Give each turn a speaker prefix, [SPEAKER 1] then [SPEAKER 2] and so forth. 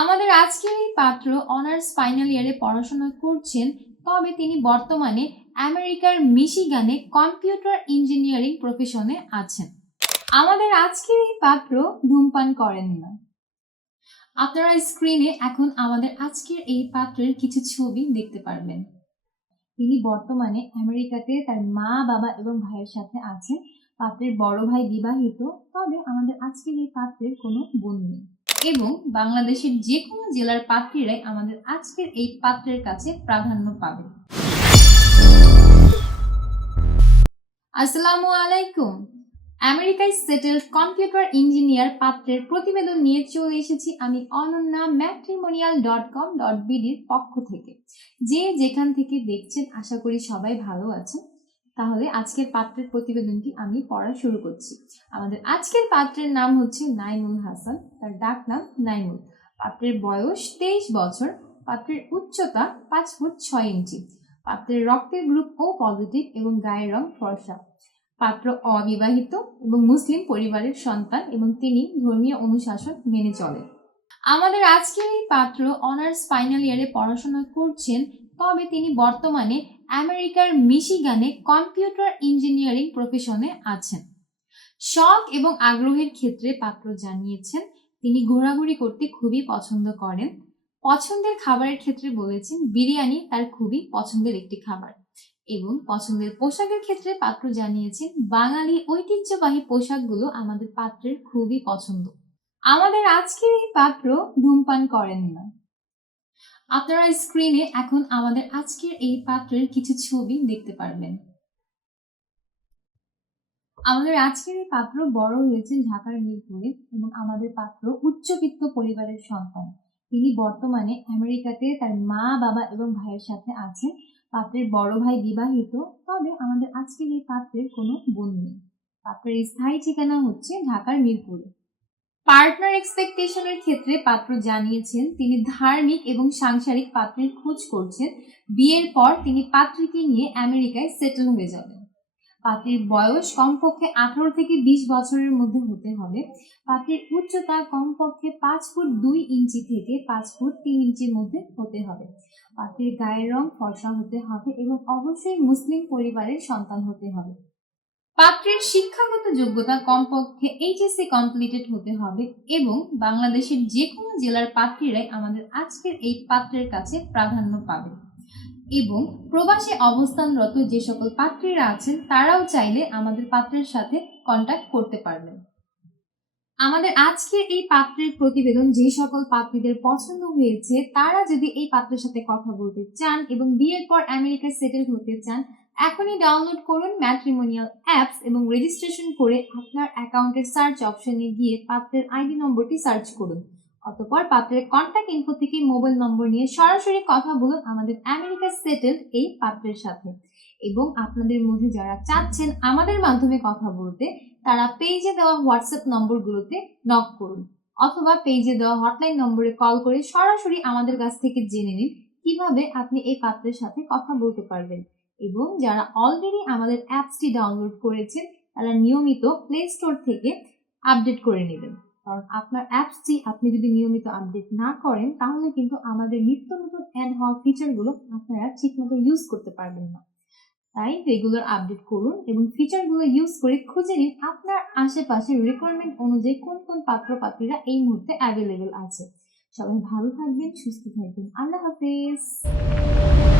[SPEAKER 1] আমাদের আজকের এই পাত্র অনার্স ফাইনাল ইয়ারে পড়াশোনা করছেন, তবে তিনি বর্তমানে আমেরিকার মিশিগানে কম্পিউটার ইঞ্জিনিয়ারিং প্রফেশনে আছেন। আমাদের আজকের এই পাত্র ধূমপান করেন না। আপনারা স্ক্রিনে এখন আমাদের আজকের এই পাত্রের কিছু ছবি দেখতে পারবেন। তিনি বর্তমানে আমেরিকাতে তার মা, বাবা এবং ভাইয়ের সাথে আছেন। পাত্রের বড় ভাই বিবাহিত, তবে আমাদের আজকের এই পাত্রের কোনো বোন নেই। এবং বাংলাদেশের যে কোনো জেলার পাত্রীরাই আমাদের আজকের এই পাত্রের কাছে প্রাধান্য পাবে। আসসালামু আলাইকুম। আমেরিকায় সেটেলড কম্পিউটার ইঞ্জিনিয়ার পাত্রের প্রতিবেদন নিয়ে চলে এসেছি আমি Ananya matrimonial dot com dot বিডির পক্ষ থেকে। যে যেখান থেকে দেখছেন, আশা করি সবাই ভালো আছেন। তাহলে আজকের পাত্রের প্রতিবেদনটি আমি পড়া শুরু করছি। আমাদের আজকের পাত্রের নাম হচ্ছে নাইমুল হাসান, তার ডাক নাম নাইমুল। পাত্রের বয়স তেইশ বছর, পাত্রের উচ্চতা পাঁচ ফুট ছয় ইঞ্চি। পাত্রের রক্তের গ্রুপ ও পজিটিভ এবং গায়ের রং ফর্সা। পাত্র অবিবাহিত এবং মুসলিম পরিবারের সন্তান এবং তিনি ধর্মীয় অনুশাসন মেনে চলে আমাদের আজকের এই পাত্র অনার্স ফাইনাল ইয়ারে পড়াশোনা করছেন, তবে তিনি বর্তমানে আমেরিকার মিশিগানে কম্পিউটার ইঞ্জিনিয়ারিং প্রফেশনে আছেন। শখ এবং আগ্রহের ক্ষেত্রে পাত্র জানিয়েছেন, তিনি ঘোরাঘুরি করতে খুবই পছন্দ করেন। পছন্দের খাবারের ক্ষেত্রে বলেছেন, বিরিয়ানি তার খুবই পছন্দের একটি খাবার। এবং পছন্দের পোশাকের ক্ষেত্রে পাত্র জানিয়েছেন, বাঙালি ঐতিহ্যবাহী পোশাকগুলো আমাদের পাত্রের খুবই পছন্দ। আমাদের আজকের এই পাত্র ধূমপান করেন না। আপনারা স্ক্রিনে এখন আমাদের আজকের এই পাত্রের কিছু ছবি দেখতে পারবেন। আমাদের আজকের এই পাত্র বড় হয়েছেন ঢাকার মিরপুরে এবং আমাদের পাত্র উচ্চবিত্ত পরিবারের সন্তান। তিনি বর্তমানে আমেরিকাতে তার মা, বাবা এবং ভাইয়ের সাথে আছেন। পাত্রের বড় ভাই বিবাহিত, তবে আমাদের আজকের এই পাত্রের কোনো বোন নেই। পাত্রের স্থায়ী ঠিকানা হচ্ছে ঢাকার মিরপুরে। পার্টনার এক্সপেকটেশনের ক্ষেত্রে পাত্র জানিয়েছেন, তিনি ধার্মিক এবং সাংসারিক পাত্রের খোঁজ করছেন। বিয়ের পর তিনি পাত্রীকে নিয়ে আমেরিকায় সেটেল হয়ে যাবেন। পাত্রীর বয়স কমপক্ষে আঠারো থেকে বিশ বছরের মধ্যে হতে হবে। পাত্রীর উচ্চতা কমপক্ষে পাঁচ ফুট দুই ইঞ্চি থেকে পাঁচ ফুট তিন ইঞ্চির মধ্যে হতে হবে। পাত্রীর গায়ের রং ফর্সা হতে হবে এবং অবশ্যই মুসলিম পরিবারের সন্তান হতে হবে। পাত্রের শিক্ষাগত যোগ্যতা কমপক্ষে এইচএসসি কমপ্লিটেড হতে হবে এবং বাংলাদেশের যে কোনো জেলার পাত্রীরাই আমাদের আজকের এই পাত্রের কাছে প্রাধান্য পাবে এবং প্রবাসে অবস্থানরত যে সকল পাত্রীরা আছেন, তারাও চাইলে আমাদের পাত্রের সাথে কন্ট্যাক্ট করতে পারবেন। আমাদের আজকের এই পাত্রের প্রতিবেদন যে সকল পাত্রীদের পছন্দ হয়েছে, তারা যদি এই পাত্রের সাথে কথা বলতে চান এবং বিয়ের পর আমেরিকায় সেটেল হতে চান এখনই ডাউনলোড করুন ম্যাট্রিমোনিয়াল অ্যাপস এবং রেজিস্ট্রেশন করে আপনার অ্যাকাউন্টের সার্চ অপশনে গিয়ে পাত্রের আইডি নম্বরটি সার্চ করুন। অতপর পাত্রের কন্ট্যাক্ট ইনফো থেকে মোবাইল নম্বর নিয়ে সরাসরি কথা বলুন আমাদের আমেরিকা সেটেল এই পাত্রের সাথে। এবং আপনাদের মধ্যে যারা চাচ্ছেন আমাদের মাধ্যমে কথা বলতে, তারা পেজে দেওয়া হোয়াটসঅ্যাপ নম্বরগুলোতে নক করুন। অথবা পেজে দেওয়া হটলাইন নম্বরে কল করে সরাসরি আমাদের কাছ থেকে জেনে নিন কীভাবে আপনি এই পাত্রের সাথে কথা বলতে পারবেন। এবং যারা অলরেডি আমাদের অ্যাপসটি ডাউনলোড করেছেন, তারা নিয়মিত প্লে স্টোর থেকে আপডেট করে নেবেন। কারণ আপনার অ্যাপসটি আপনি যদি নিয়মিত আপডেট না করেন, তাহলে কিন্তু আমাদের নিত্য নতুন অ্যাড হওয়া ফিচারগুলো আপনারা ঠিকমতো ইউজ করতে পারবেন না। তাই রেগুলার আপডেট করুন এবং ফিচারগুলো ইউজ করে খুঁজে নিন আপনার আশেপাশে রিকোয়ারমেন্ট অনুযায়ী কোন কোন পাত্র পাত্রীরা এই মুহূর্তে অ্যাভেলেবেল আছে। সবাই ভালো থাকবেন, সুস্থ থাকবেন। আল্লাহ হাফেজ।